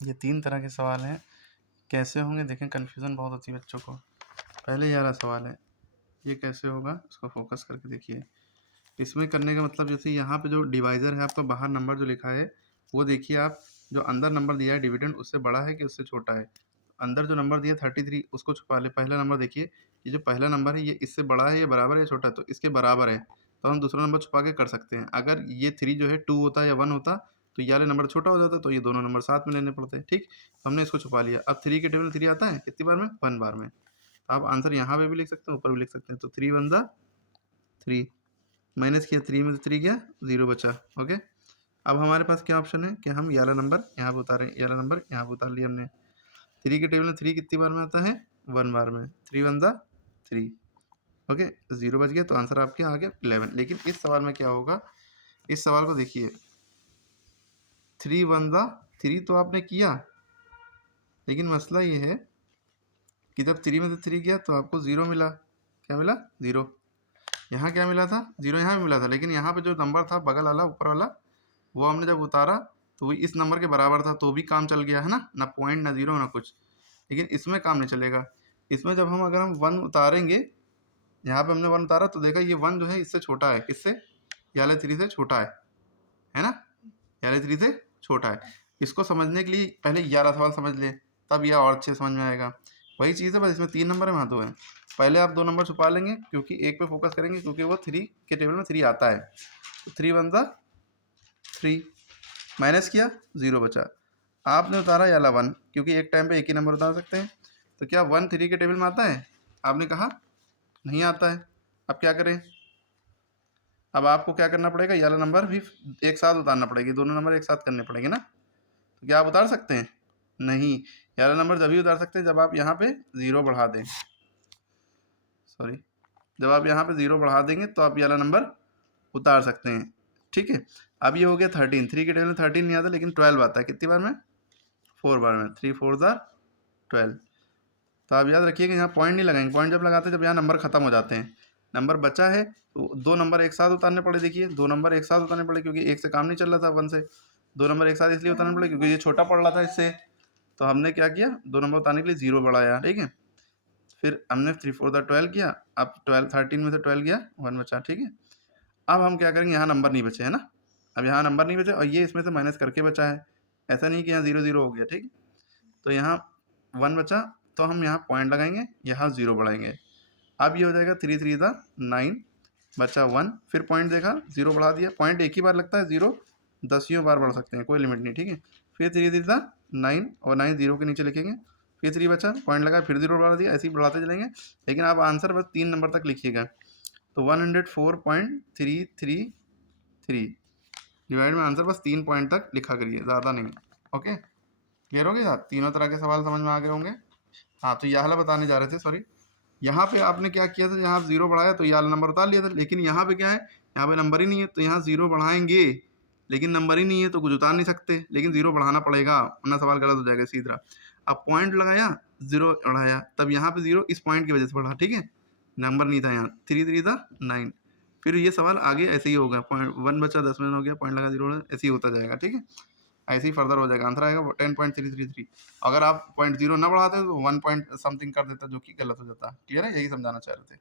ये 3 तरह के सवाल हैं। कैसे होंगे देखें, कन्फ्यूज़न बहुत होती है बच्चों को। पहले ये वाला सवाल है, ये कैसे होगा, इसको फोकस करके देखिए। इसमें करने का मतलब जैसे यहाँ पे जो डिवाइज़र है आपका, बाहर नंबर जो लिखा है वो देखिए आप, जो अंदर नंबर दिया है डिविडेंड उससे बड़ा है कि उससे छोटा है। अंदर जो नंबर दिया 33 उसको छुपा ले। पहला नंबर देखिए, ये जो पहला नंबर है ये इससे बड़ा है, ये बराबर है या छोटा है, तो इसके बराबर है, तो हम दूसरा नंबर छुपा के कर सकते हैं। अगर ये 3 जो है 2 होता या 1 होता तो ये वाला नंबर छोटा हो जाता, तो ये दोनों नंबर साथ में लेने पड़ते हैं। ठीक, हमने इसको छुपा लिया। अब 3 के टेबल में 3 आता है कितनी बार में, 1 बार में। आप आंसर यहाँ पे भी लिख सकते हैं, ऊपर भी लिख सकते हैं। तो 3 1 3 माइनस किया, 3 में से 3 गया, 0 बचा। ओके, अब हमारे पास क्या ऑप्शन है कि हम ये वाला नंबर यहाँ पे उतारें, ये वाला नंबर यहाँ पे उतार लिया हमने। 3 के टेबल में 3 कितनी बार में आता है, 1 बार में। 3 1 3। ओके, 0 बच गया, तो आंसर आपके आ गया 11। लेकिन इस सवाल में क्या होगा, इस सवाल को देखिए, 3 1 3 तो आपने किया, लेकिन मसला ये है कि जब 3 में से 3 गया तो आपको 0 मिला। क्या मिला, 0। यहाँ क्या मिला था, 0 यहाँ भी मिला था, लेकिन यहाँ पे जो नंबर था बगल वाला, ऊपर वाला, वो हमने जब उतारा तो वो इस नंबर के बराबर था, तो भी काम चल गया है ना पॉइंट, ना 0, ना कुछ। लेकिन इसमें काम नहीं चलेगा। इसमें जब हम अगर हम 1 उतारेंगे, यहाँ पे हमने 1 उतारा तो देखा ये 1 जो है इससे छोटा है, किससे, ये वाले 3 से छोटा है ना, ये वाले 3 से छोटा है। इसको समझने के लिए पहले ये वाला सवाल समझ लें, तब यह और अच्छे समझ में आएगा। वही चीज़ है, बस इसमें 3 नंबर है, वहाँ 2 हैं। पहले आप 2 नंबर छुपा लेंगे, क्योंकि एक पे फोकस करेंगे, क्योंकि वो 3 के टेबल में 3 आता है। तो 3 1 3 माइनस किया, 0 बचा। आपने उतारा याला 1, क्योंकि एक टाइम पे एक ही नंबर उतार सकते हैं। तो क्या 1 3 के टेबल में आता है, आपने कहा नहीं आता है। अब क्या करें, अब आपको क्या करना पड़ेगा, ये वाला नंबर भी एक साथ उतारना पड़ेगा, दोनों नंबर एक साथ करने पड़ेंगे ना। तो क्या आप उतार सकते हैं, नहीं। ये वाला नंबर जब ही उतार सकते हैं जब आप यहाँ पे 0 बढ़ा दें, सॉरी, जब आप यहाँ पे 0 बढ़ा देंगे तो आप ये वाला नंबर उतार सकते हैं। ठीक है, अब ये हो गया 13। 3 के टेबल में 13 नहीं आता, लेकिन 12 आता है, कितनी बार में, 4 बार में। 3 4 12। तो आप याद रखिएगा यहाँ पॉइंट नहीं लगाएंगे, पॉइंट जब लगाते हैं जब यहाँ नंबर खत्म हो जाते हैं। नंबर बचा है तो 2 नंबर एक साथ उतारने पड़े। देखिए 2 नंबर एक साथ उतारने पड़े, क्योंकि एक से काम नहीं चल रहा था, 1 से। 2 नंबर एक साथ इसलिए उतारने पड़े क्योंकि ये छोटा पड़ रहा था इससे। तो हमने क्या किया, 2 नंबर उतारने के लिए 0 बढ़ाया। ठीक है, फिर हमने 3 4 12 किया। अब 12 13 में से 12 गया, 1 बचा। ठीक है, अब हम क्या करेंगे, यहाँ नंबर नहीं बचे है ना, अब यहाँ नंबर नहीं बचे, और ये इसमें से माइनस करके बचा है। ऐसा नहीं कि यहाँ 0 0 हो गया। ठीक, तो यहाँ 1 बचा, तो हम यहाँ पॉइंट लगाएंगे, यहाँ 0 बढ़ाएंगे। अब ये हो जाएगा 3 3 9 बचा 1, फिर पॉइंट देखा, 0 बढ़ा दिया। पॉइंट एक ही बार लगता है, 0 10 बार बढ़ सकते हैं, कोई लिमिट नहीं। ठीक है, फिर 3 3 9, और 9 0 के नीचे लिखेंगे। फिर 3 बचा, पॉइंट लगा, फिर 0 बढ़ा दिया, ऐसे ही बढ़ाते चलेंगे। लेकिन आप आंसर बस 3 नंबर तक लिखिएगा। तो 104.333 डिवाइड में आंसर बस 3 पॉइंट तक लिखा करिए, ज़्यादा नहीं। ओके, क्लियर हो गया साहब, तीनों तरह के सवाल समझ में आ गए होंगे। हाँ, तो यह वाला बताने जा रहे थे, सॉरी। यहाँ पे आपने क्या किया था, यहाँ 0 बढ़ाया तो ये वाला नंबर उतार लिया था, लेकिन यहाँ पे क्या है, यहाँ पे नंबर ही नहीं है, तो यहाँ 0 बढ़ाएंगे, लेकिन नंबर ही नहीं है तो कुछ उतार नहीं सकते, लेकिन 0 बढ़ाना पड़ेगा, वरना सवाल गलत हो जाएगा इसी तरह। अब पॉइंट लगाया, 0 बढ़ाया, तब यहाँ पे 0 इस पॉइंट की वजह से बढ़ा। ठीक है, नंबर नहीं था यहाँ। 3 3 9, फिर ये सवाल आगे ऐसे ही होगा, पॉइंट 1 बचा, 10 में हो गया, पॉइंट लगा, 0, ऐसे ही होता जाएगा। ठीक है, ऐसे ही फर्दर हो जाएगा, आंसर आएगा 10.333। अगर आप 0.0 ना बढ़ाते तो 1 पॉइंट समथिंग कर देता, जो कि गलत हो जाता। क्लियर है, यही समझाना चाह रहे थे।